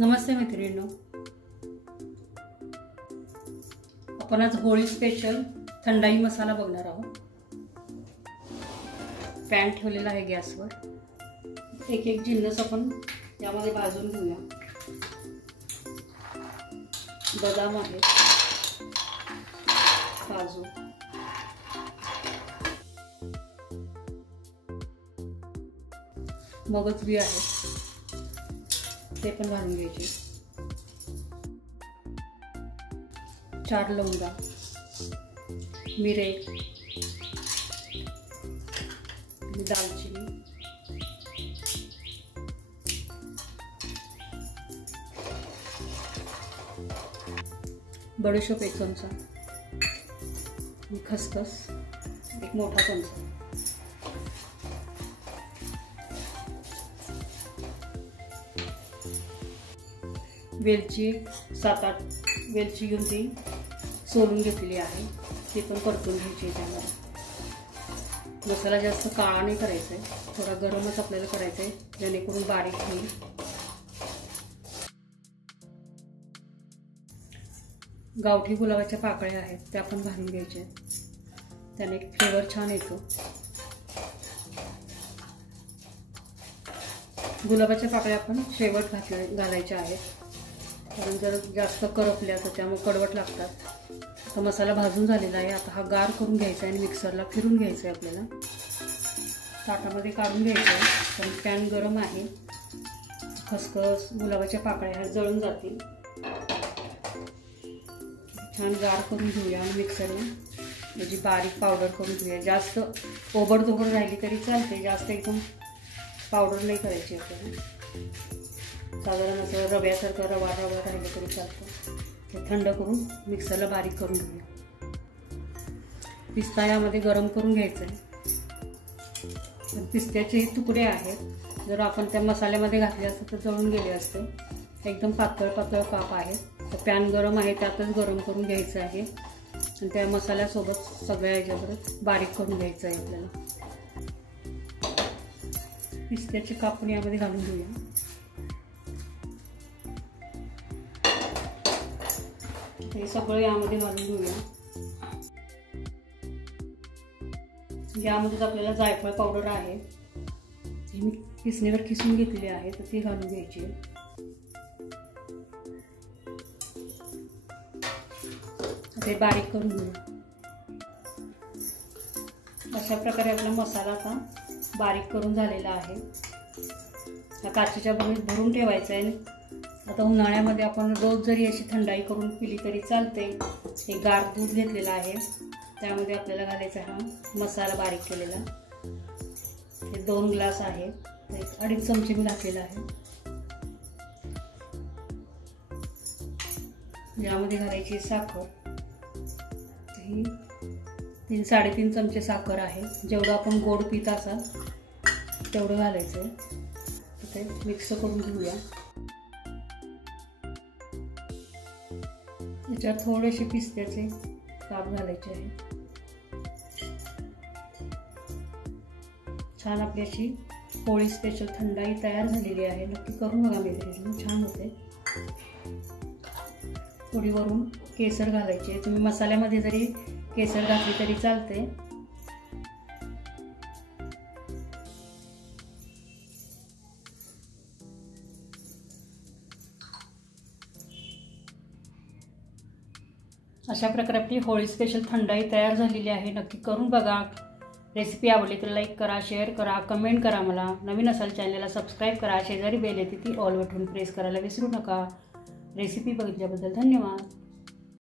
नमस्ते मैत्रिणींनो, आपण आज होळी स्पेशल थंडाई मसाला बघणार आहोत। पॅन ठेवलेला आहे गॅसवर। एक एक जिन्नस आपण यामध्ये भाजून घेऊया। बदाम आहे, काजू, मगज बी आहे, ते पण घालून घ्यायचे। 4 लवंगा, मिरे, दालचिनी, बडीशेप 1 चमचा, खसखस 1 मोठा चमचा, वेलची 7-8 वेलची घेऊन ती सोलून घेतलेली आहे, ती पण परतून घ्यायची। त्यामध्ये मसाला जास्त काळा नाही करायचा आहे, थोडा गरमच आपल्याला करायचा आहे, जेणेकरून बारीक होईल। गावठी गुलाबाच्या पाकळ्या आहेत, त्या पण घालून घ्यायच्या, त्याने एक फ्लेवर छान येतो। गुलाबाच्या पाकळ्या आपण शेवट घालायच्या आहेत, कारण जर जास्त करपल्या तर त्यामुळे कडवट लागतात। आता मसाला भाजून झालेला आहे, आता हा गार करून घ्यायचा आहे आणि मिक्सरला फिरून घ्यायचं आहे। आपल्याला ताटामध्ये काढून घ्यायचं आहे, कारण पॅन गरम आहे। खसखस, गुलाबाच्या पाकळ्या ह्या जळून जातील। छान गार करून घेऊया आणि मिक्सरला याची बारीक पावडर करून घेऊया। जास्त ओबडधोबड राहिली तरी चालते, जास्त एकदम पावडर नाही करायची आपल्याला। साधारण असं रव्यासारखं रवा राहिलं तरी चालतं। ते थंड करून मिक्सरला बारीक करून घेऊया। पिस्ता यामध्ये गरम करून घ्यायचं आहे। पिस्त्याचे तुकडे आहेत, जर आपण त्या मसाल्यामध्ये घातले असते तर जळून गेले असते। एकदम पातळ पातळ काप आहेत। तर पॅन गरम आहे, त्यातच गरम करून घ्यायचं आहे आणि त्या मसाल्यासोबत सगळ्या याच्याबरोबर बारीक करून घ्यायचं आहे आपल्याला। पिस्त्याचे कापून यामध्ये घालून घेऊया। हे सगळं यामध्ये घालून घेऊया। यामध्येच आपल्याला जायफळ पावडर आहे, ती मी किसणीवर किसून घेतलेली आहे, तर ती घालून घ्यायची। ते बारीक करून घेऊया। अशा प्रकारे आपला मसाला आता बारीक करून झालेला आहे। हा काचेच्या बरणीत भरून ठेवायचा आहे। आता उन्हाळ्यामध्ये आपण रोज जरी अशी थंडाई करून पिली तरी चालते। हे गार दूध घेतलेलं आहे, त्यामध्ये आपल्याला घालायचा हा मसाला बारीक केलेला। हे 2 ग्लास आहे, 1-2.5 चमचे मी घातलेला आहे। यामध्ये घालायची साखर, ही 3-3.5 चमचे साखर आहे। जेवढं आपण गोड पित असाल तेवढं घालायचं आहे। ते मिक्स करून घेऊया। याच्यात थोडेसे पिस्त्याचे काप घालायचे आहे। छान आपली अशी होळी स्पेशल थंडाई तयार झालेली आहे। नक्की करून बघा मैत्रिणींनो, छान होते। थोडी वरून केसर घालायचे, तुम्ही मसाल्यामध्ये जरी केसर घातली तरी चालते। अशा प्रकारे आपली होळी स्पेशल थंडाई तयार झालेली आहे। नक्की करून बघा। रेसिपी आवडली तर लाईक करा, शेअर करा, कमेंट करा। मला नवीन असाल चॅनलला सबस्क्राईब करा। शेजारी बेल येते ती ऑल बटन प्रेस करायला विसरू नका। रेसिपी बघितल्याबद्दल धन्यवाद।